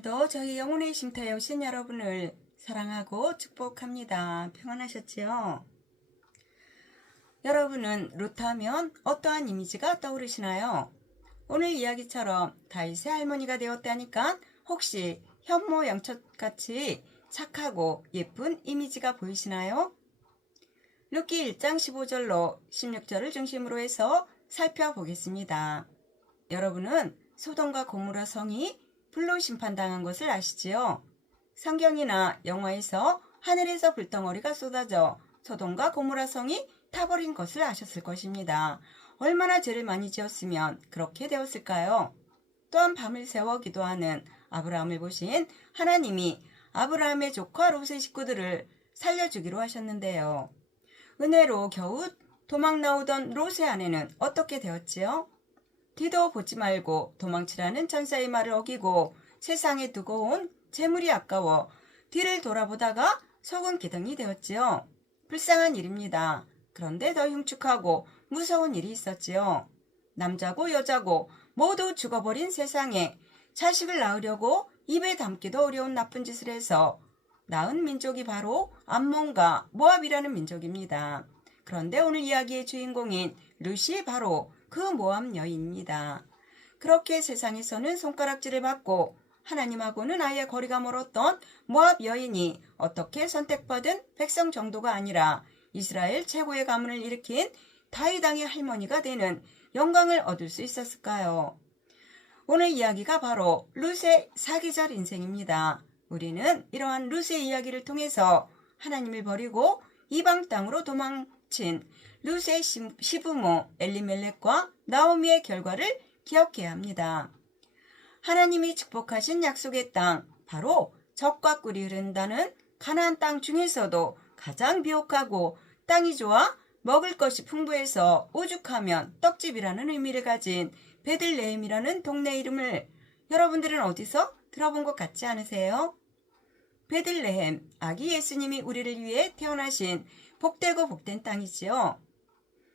오늘도 저희 영혼의 쉼터에 오신 여러분을 사랑하고 축복합니다. 평안하셨지요? 여러분은 룻 하면 어떠한 이미지가 떠오르시나요? 오늘 이야기처럼 다윗의 할머니가 되었다니까 혹시 현모 양처같이 착하고 예쁜 이미지가 보이시나요? 룻기 1장 15절로 16절을 중심으로 해서 살펴보겠습니다. 여러분은 소돔과 고모라 성이 불로 심판당한 것을 아시지요? 성경이나 영화에서 하늘에서 불덩어리가 쏟아져 소돔과 고모라 성이 타버린 것을 아셨을 것입니다. 얼마나 죄를 많이 지었으면 그렇게 되었을까요? 또한 밤을 새워 기도하는 아브라함을 보신 하나님이 아브라함의 조카 롯의 식구들을 살려주기로 하셨는데요. 은혜로 겨우 도망 나오던 롯의 아내는 어떻게 되었지요? 뒤도 보지 말고 도망치라는 천사의 말을 어기고 세상에 두고 온 재물이 아까워 뒤를 돌아보다가 속은 기둥이 되었지요. 불쌍한 일입니다. 그런데 더 흉측하고 무서운 일이 있었지요. 남자고 여자고 모두 죽어버린 세상에 자식을 낳으려고 입에 담기도 어려운 나쁜 짓을 해서 낳은 민족이 바로 암몬과 모압이라는 민족입니다. 그런데 오늘 이야기의 주인공인 룻이 바로 그 모압 여인입니다. 그렇게 세상에서는 손가락질을 받고 하나님하고는 아예 거리가 멀었던 모압 여인이 어떻게 선택받은 백성 정도가 아니라 이스라엘 최고의 가문을 일으킨 다윗 왕의 할머니가 되는 영광을 얻을 수 있었을까요? 오늘 이야기가 바로 룻의 사기절 인생입니다. 우리는 이러한 룻의 이야기를 통해서 하나님을 버리고 이방 땅으로 도망친 룻의 시부모 엘리멜렉과 나오미의 결과를 기억해야 합니다. 하나님이 축복하신 약속의 땅, 바로 젖과 꿀이 흐른다는 가나안 땅 중에서도 가장 비옥하고 땅이 좋아 먹을 것이 풍부해서 오죽하면 떡집이라는 의미를 가진 베들레헴이라는 동네 이름을 여러분들은 어디서 들어본 것 같지 않으세요? 베들레헴, 아기 예수님이 우리를 위해 태어나신 복되고 복된 땅이지요.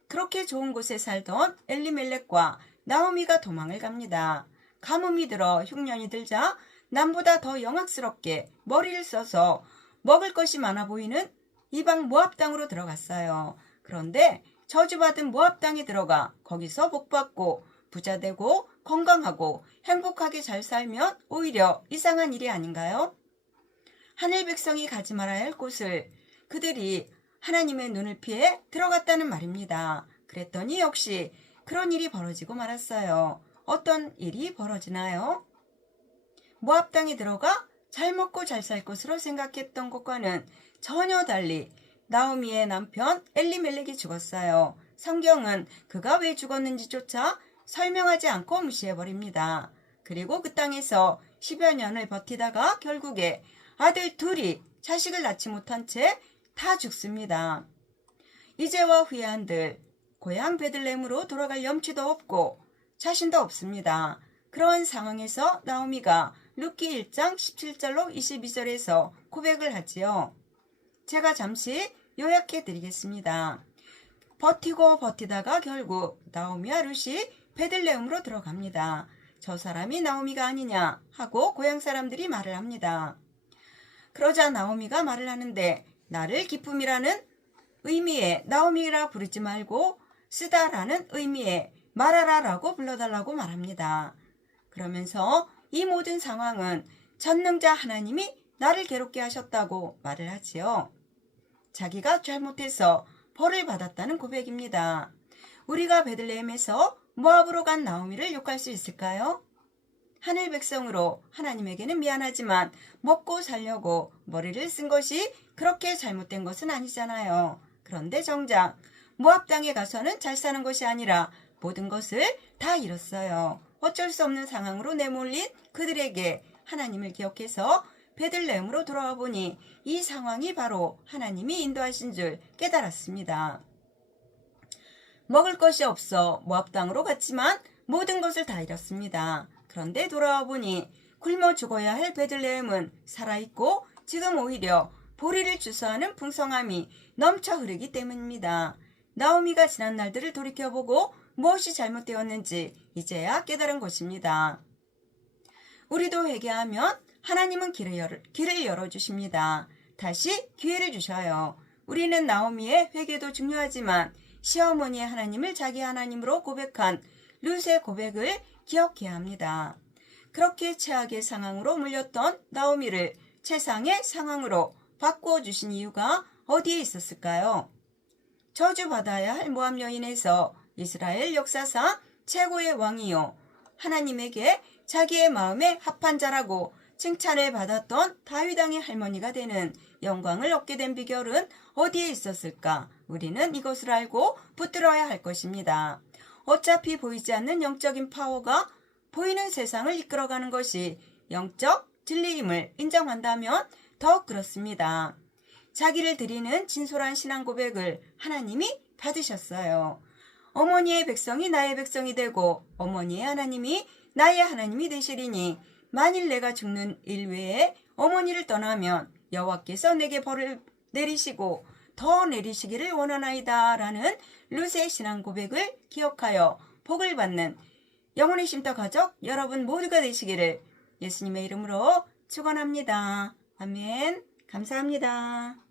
그렇게 좋은 곳에 살던 엘리멜렉과 나오미가 도망을 갑니다. 가뭄이 들어 흉년이 들자 남보다 더 영악스럽게 머리를 써서 먹을 것이 많아 보이는 이방 모압 땅으로 들어갔어요. 그런데 저주받은 모압 땅에 들어가 거기서 복받고 부자되고 건강하고 행복하게 잘 살면 오히려 이상한 일이 아닌가요? 하늘 백성이 가지 말아야 할 곳을 그들이 하나님의 눈을 피해 들어갔다는 말입니다. 그랬더니 역시 그런 일이 벌어지고 말았어요. 어떤 일이 벌어지나요? 모압 땅에 들어가 잘 먹고 잘 살 것으로 생각했던 것과는 전혀 달리 나오미의 남편 엘리멜렉이 죽었어요. 성경은 그가 왜 죽었는지조차 설명하지 않고 무시해버립니다. 그리고 그 땅에서 10여 년을 버티다가 결국에 아들 둘이 자식을 낳지 못한 채 다 죽습니다. 이제와 후회한들 고향 베들레헴으로 돌아갈 염치도 없고 자신도 없습니다. 그런 상황에서 나오미가 룻기 1장 17절로 22절에서 고백을 하지요. 제가 잠시 요약해 드리겠습니다. 버티고 버티다가 결국 나오미와 룻이 베들레헴으로 들어갑니다. 저 사람이 나오미가 아니냐 하고 고향 사람들이 말을 합니다. 그러자 나오미가 말을 하는데 나를 기쁨이라는 의미의 나오미라 부르지 말고 쓰다라는 의미의 말하라라고 불러달라고 말합니다. 그러면서 이 모든 상황은 전능자 하나님이 나를 괴롭게 하셨다고 말을 하지요. 자기가 잘못해서 벌을 받았다는 고백입니다. 우리가 베들레헴에서 모압으로 간 나오미를 욕할 수 있을까요? 하늘 백성으로 하나님에게는 미안하지만 먹고 살려고 머리를 쓴 것이 그렇게 잘못된 것은 아니잖아요. 그런데 정작 모압 땅에 가서는 잘 사는 것이 아니라 모든 것을 다 잃었어요. 어쩔 수 없는 상황으로 내몰린 그들에게 하나님을 기억해서 베들레헴으로 돌아와 보니 이 상황이 바로 하나님이 인도하신 줄 깨달았습니다. 먹을 것이 없어 모압 땅으로 갔지만 모든 것을 다 잃었습니다. 그런데 돌아와 보니 굶어 죽어야 할 베들레헴은 살아있고 지금 오히려 보리를 주서하는 풍성함이 넘쳐 흐르기 때문입니다. 나오미가 지난 날들을 돌이켜보고 무엇이 잘못되었는지 이제야 깨달은 것입니다. 우리도 회개하면 하나님은 길을 열어주십니다. 다시 기회를 주셔요. 우리는 나오미의 회개도 중요하지만 시어머니의 하나님을 자기 하나님으로 고백한 룻의 고백을 기억해야 합니다. 그렇게 최악의 상황으로 물렸던 나오미를 최상의 상황으로 바꾸어 주신 이유가 어디에 있었을까요? 저주받아야 할 모압 여인에서 이스라엘 역사상 최고의 왕이요, 하나님에게 자기의 마음에 합한 자라고 칭찬을 받았던 다윗 왕의 할머니가 되는 영광을 얻게 된 비결은 어디에 있었을까? 우리는 이것을 알고 붙들어야 할 것입니다. 어차피 보이지 않는 영적인 파워가 보이는 세상을 이끌어가는 것이 영적 진리임을 인정한다면 더욱 그렇습니다. 자기를 드리는 진솔한 신앙 고백을 하나님이 받으셨어요. 어머니의 백성이 나의 백성이 되고 어머니의 하나님이 나의 하나님이 되시리니 만일 내가 죽는 일 외에 어머니를 떠나면 여호와께서 내게 벌을 내리시고 더 내리시기를 원하나이다 라는 룻의 신앙 고백을 기억하여 복을 받는 영혼의 쉼터 가족 여러분 모두가 되시기를 예수님의 이름으로 축원합니다. 아멘. 감사합니다.